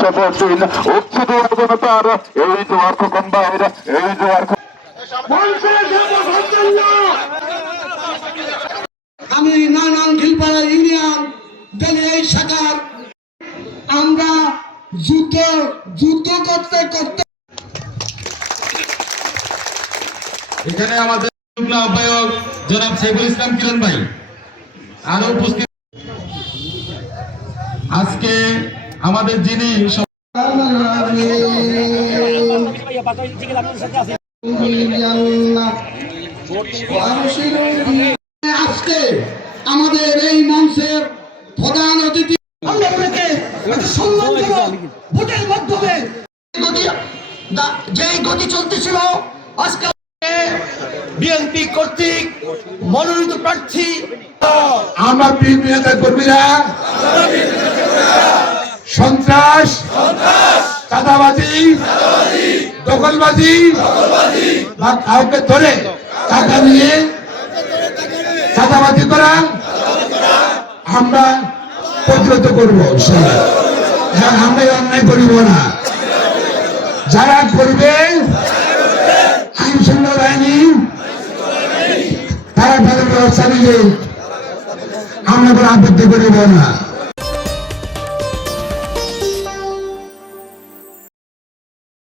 দিন উচ্ছেদ জনতার এই জোয়ার খোকন বাইরে এই জোয়ার আমি নানান ঢিলপাড়া ইউনিয়ন দলের এই শাখার আমরা যুদ্ধ করতে করতে এখানে আমাদের আহ্বায়ক জনাব সাইফুল ইসলাম কিরণ ভাই আরো উপস্থিত আজকে আমাদের যিনি আজকে আমাদের এই মঞ্চের প্রধান অতিথি ভোটের মাধ্যমে যে গতি চলতেছিল আজকে বিএনপি কর্তৃক মনোনীত প্রার্থী আমরা বিএনপি নেতা কর্মীরা সন্ত্রাস চাঁদাবাজি দখলবাজি বা কাউকে ধরে টাকা নিয়ে চাঁদাবাজি করা আমরা প্রতিরোধ করবো। আমরা অন্যায় করিব না, যারা করবে আইন শৃঙ্খলা বাহিনী তারা তাদের ব্যবস্থা নিয়ে আমরা কোনো আপত্তি করিব না।